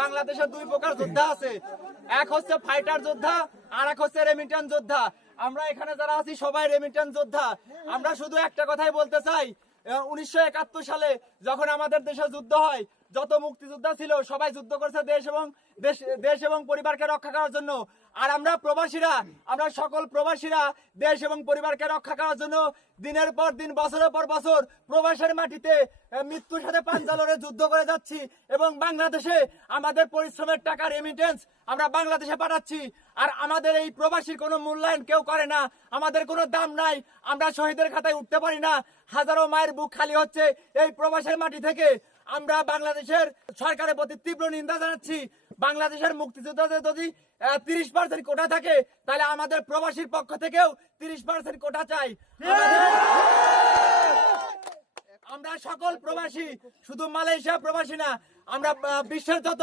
বাংলাদেশে দুই প্রকার যোদ্ধা আছে, এক হচ্ছে ফাইটার যোদ্ধা আর এক হচ্ছে রেমিটেন্স যোদ্ধা। আমরা এখানে যারা আছি সবাই রেমিটেন্স যোদ্ধা। আমরা শুধু একটা কথাই বলতে চাই, 1971 সালে যখন আমাদের দেশে যুদ্ধ হয়, যত মুক্তিযোদ্ধা ছিল সবাই যুদ্ধ করছে দেশ এবং পরিবারকে রক্ষা করার জন্য। আর আমরা প্রবাসীরা, আমরা সকল প্রবাসীরা দেশ এবং পরিবারকে রক্ষা করার জন্য দিনের পর দিন, বছরের পর বছর প্রবাসের মাটিতে মৃত্যুর সাথে পাঞ্জা লড়ে যুদ্ধ করে যাচ্ছি এবং বাংলাদেশে আমাদের পরিশ্রমের টাকা রেমিটেন্স আমরা বাংলাদেশে পাঠাচ্ছি। আর আমাদের এই প্রবাসীর কোনো মূল্যায়ন কেউ করে না, আমাদের কোনো দাম নাই, আমরা শহীদের খাতায় উঠতে পারি না। হাজারো মায়ের বুক খালি হচ্ছে এই প্রবাসের মাটি থেকে। আমরা বাংলাদেশের সরকারের প্রতি তীব্র নিন্দা জানাচ্ছি। বাংলাদেশের মুক্তিযোদ্ধাদের যদি 30% কোটা থাকে, তাহলে আমাদের প্রবাসীর পক্ষ থেকেও 30% কোটা চাই। আমরা সকল প্রবাসী, শুধু মালয়েশিয়া প্রবাসী না, আমরা বিশ্বের যত